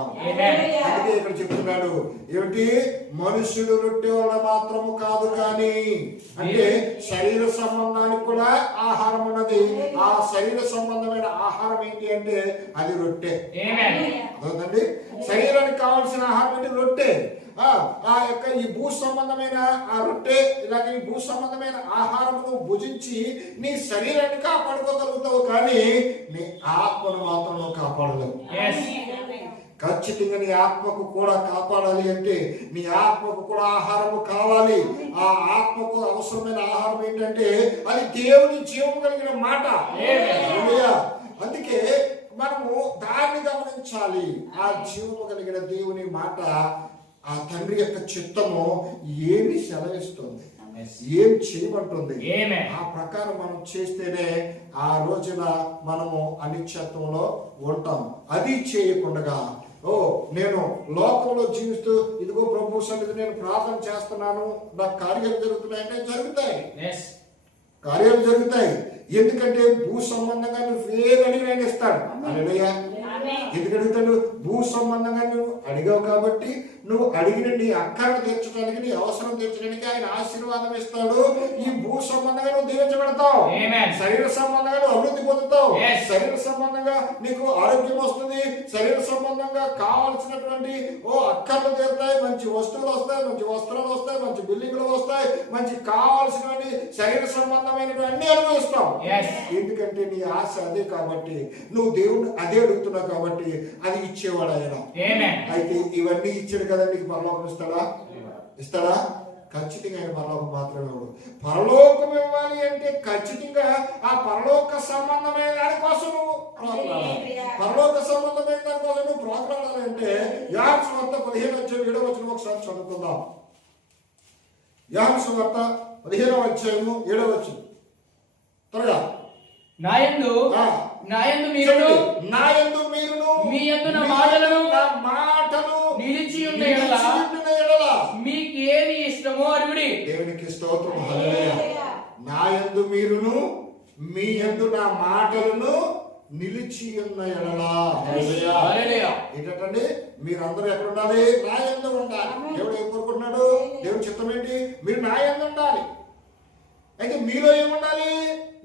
అందుకే ఇక్కడ చెప్తున్నాడు ఏమిటి, మనుషులు రొట్టె వల్ల మాత్రము కాదు కానీ, అంటే శరీర సంబంధానికి కూడా ఆహారం ఉన్నది. ఆ శరీర సంబంధమైన ఆహారం ఏంటి అంటే అది రొట్టె. అర్థమవుతుందండి? శరీరానికి కావాల్సిన ఆహారం అంటే రొట్టె. ఆ యొక్క ఈ భూ సంబంధమైన ఆ రొట్టె ఇలాగ ఈ భూ సంబంధమైన ఆహారమును భుజించి నీ శరీరాన్ని కాపాడుకోగలుగుతావు, కానీ నీ ఆత్మను మాత్రం నువ్వు కాపాడలేవు. ఖచ్చితంగా నీ ఆత్మకు కూడా కాపాడాలి అంటే నీ ఆత్మకు కూడా ఆహారము కావాలి. ఆ ఆత్మకు అవసరమైన ఆహారం ఏంటంటే అది దేవుని జీవం కలిగిన మాట. అందుకే మనము దాన్ని గమనించాలి. ఆ జీవము కలిగిన దేవుని మాట, ఆ తండ్రి యొక్క చిత్తము ఏమి సెలవిస్తుంది, ఏం చేయమంటుంది, ఆ ప్రకారం మనం చేస్తేనే ఆ రోజున మనము అనిశ్చత్వంలో ఉంటాం. అది చేయకుండా నేను లోకంలో జీవిస్తూ ఇదిగో ప్రభు సన్నిధి నేను ప్రార్థన చేస్తున్నాను, నాకు కార్యాలు జరుగుతున్నాయంటే జరుగుతాయి, కార్యాలు జరుగుతాయి. ఎందుకంటే భూ సంబంధంగా నువ్వు ఏది అడిగిన ఆయన ఇస్తాడు. హల్లెలూయా. ఎందుకు అడుగుతాడు? భూ సంబంధంగా నువ్వు అడిగావు కాబట్టి నువ్వు అడిగిన నీ అక్కర్ను తీర్చడానికి, నీ అవసరం తీర్చడానికి ఆయన ఆశీర్వాదం ఇస్తాడు. ఈ భూ సంబంధంగా నువ్వు దీవించబడతావు, శరీర సంబంధంగా నువ్వు అభివృద్ధి పొందుతావు, శరీర సంబంధంగా నీకు ఆరోగ్యం వస్తుంది, శరీర సంబంధంగా కావాల్సినటువంటి అక్కర్లు తీరుతాయి, మంచి వస్తువులు వస్తాయి, మంచి వస్త్రాలు వస్తాయి, మంచి బిల్డింగ్లు వస్తాయి, మంచి కావాల్సినటువంటి శరీర సంబంధమైనవి అన్ని అనుభవిస్తావు. ఎందుకంటే నీ ఆశ అదే కాబట్టి, నువ్వు దేవుడిని అదే అడుగుతున్నావు కాబట్టి అది ఇచ్చేవాడు ఆయన. అయితే ఇవన్నీ ఇచ్చాడు కదా, నీకు పరలోకం ఇస్తాడా? ఖచ్చితంగా ఆయన పరలోకం మాత్రమే ఇవ్వడు. పరలోకం ఇవ్వాలి అంటే ఖచ్చితంగా ఆ పరలోక సంబంధమైన దానికోసం నువ్వు ప్రార్థించాలి. పరలోక సంబంధమైన దానికోసం నువ్వు ప్రార్థించాలంటే యోహాను సువార్త 15:7 ఒకసారి చదువుకుందాం. యోహాను సువార్త 15:7 త్వరగా. నాయందు మీరును మీ యందు నా మాటలు నిలిచి ఉన్న యెడల మీకు ఏది ఇష్టమో అడుగుడి. దేవునికి స్తోత్రం. హల్లెలూయా. నాయందు మీరును మీ యందు నా మాటలను నిలిచి ఉన్న యెడల. హల్లెలూయా. ఏంటంటే మీరందరూ ఎక్కడ ఉండాలి? నా యందు ఉండాలి. దేవుడు ఏం కోరుకుంటున్నాడు? దేవుని చిత్తం ఏంటి? మీరు నా యందు ఉండాలి. అయితే మీలో ఏముండాలి?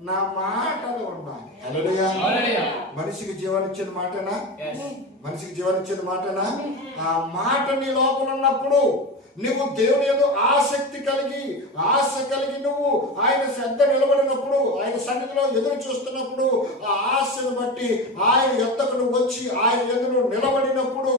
నా మాటలు ఉండాలి. హల్లెలూయా. మనిషికి జీవాన్నిచ్చేది మాటనా? మనిషికి జీవాన్నిచ్చేది మాటనా? ఆ మాట నీ లోపల ఉన్నప్పుడు నువ్వు దేవుని యందు ఆశ కలిగి నువ్వు ఆయన శ్రద్ధ నిలబడినప్పుడు, ఆయన సన్నిధిలో ఎదురు చూస్తున్నప్పుడు, ఆ ఆశను బట్టి ఆయన యొద్దకు నువ్వు వచ్చి ఆయన ఎదురు నిలబడినప్పుడు